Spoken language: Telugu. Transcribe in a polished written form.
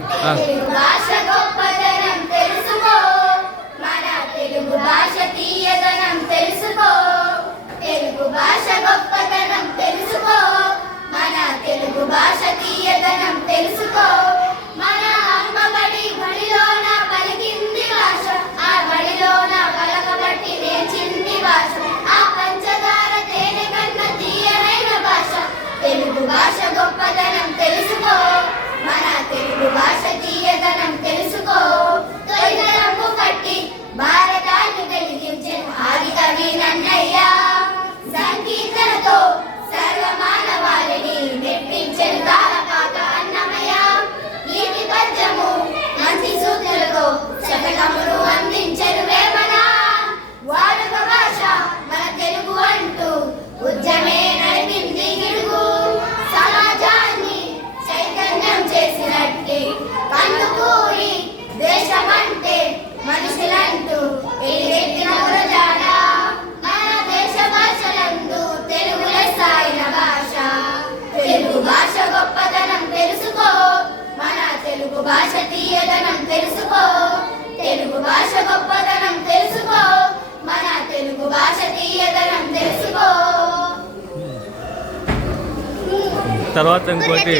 తెలుగు భాష గొప్పదనం తెలుసుకో, మన తెలుగు భాష తీయదనం తెలుసుకో. తెలుగు భాష గొప్పదనం తెలుసుకో, మన తెలుగు భాష తీయదనం తెలుసుకో. మన అమ్మ బడిలోన పలికింది భాష, ఆ బడిలోన పలకబట్టి నేర్చింది భాష. ఆ పంచదార తేనె కన్న తీయనైన భాష. తెలుగు భాష గొప్పదనం తెలుసుకో, మన తెలుగు భాష తీయదనం తెలుసుకో. తొలిదనము పట్టి భారతాన్ని వెలిగించెను ఆది కవి నన్నయ్య. సంకీర్తనతో సర్వమానవాళిని మెప్పించెను తాళపాక అన్నమయ్య. నీతి పద్యము మంచి సూత్రులతో శతకములు అందించెను వేమన. వాడుక భాష మన తెలుగు అంటూ ఉద్యమే నడిపింది గిడుగు. సమాజాన్ని చైతన్యం చేసినట్టి కందుకూరి దేశమంటే మనుషులంటూ ఎలుగెత్తిన గురజాడ. మన దేశ భాషలందు తెలుగు లెస్సైన భాష. తెలుగు భాష గొప్పదనం తెలుసుకో, మన తెలుగు భాష తీయదనం తెలుసుకో. తెలుగు భాష గొప్పదనం తెలుసుకో, మన తెలుగు భాష తీయదనం తెలుసుకో. తర్వాత ఇంకోటి